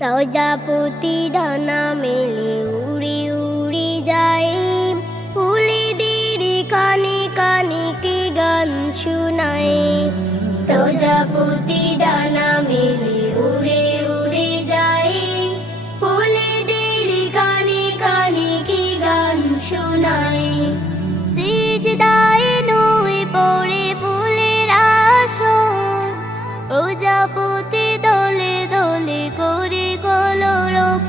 প্রজাপতি ডানা মেলে উড়ে উড়ে যায়, ফুলেদের কানে কানে কি গান শোনায়। প্রজাপতি ডানা মেলে উড়ে উড়ে যায়, ফুলেদের কানে কানে কি গান শোনায়। সিজদায় নুয়ে পড়ে ফুলের আসন, প্রজাপতি দলে দলে করে কলরব।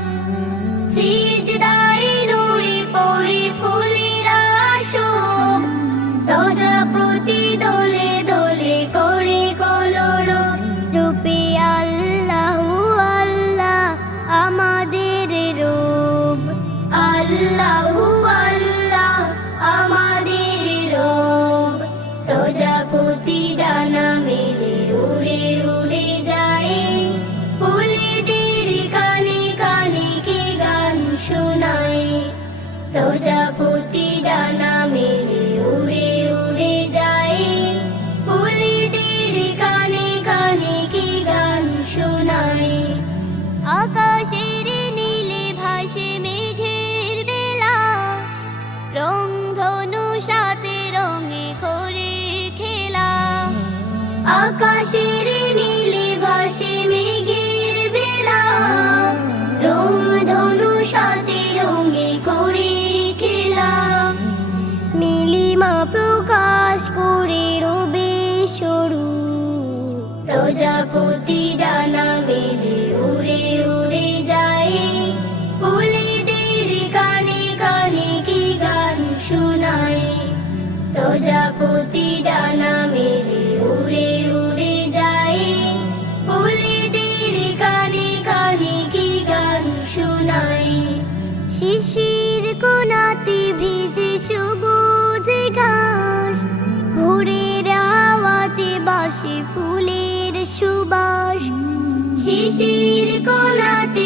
সিজদায় নুয়ে পড়ে ফুলের আসন, প্রজাপতি দলে দলে করে কলরব। চুপে আল্লাহু আল্লাহ আমাদের রব, আল্লাহু আল্লাহ আমাদের রব। প্রজাপতি ডানা মেলে উড়ে উড়ে যায়, ফুলেদের কানে কানে কি গান শোনায়। প্রজাপতি ডানা মেলে উড়ে উড়ে যায়, ফুলেদের কানে কানে কি গান শোনায়। আকাশের নীলে ভাসে মেঘের বেলা, রংধনু সাথে রঙে করে খেলা। আকাশের নীলে ভাসে মেঘের বেলা, রংধনু সাথে রঙে করে খেলা। নীলিমা প্রকাশ করে রবে সরু, প্রজাপতি ডানা মেলে উড়ে উড়ে যায়, ফুলেদের কানে কানে কি গান শোনায়। প্রজাপতি ডানা মেলে উড়ে উড়ে যায়, ফুলেদের কানে কানে কি গান শোনায়। শিশির কোনাতে ভিজে সবুজ ঘাস, ভোরের হাওয়াতে বাসে ফুলের সুবাস। শিশির কোনাতে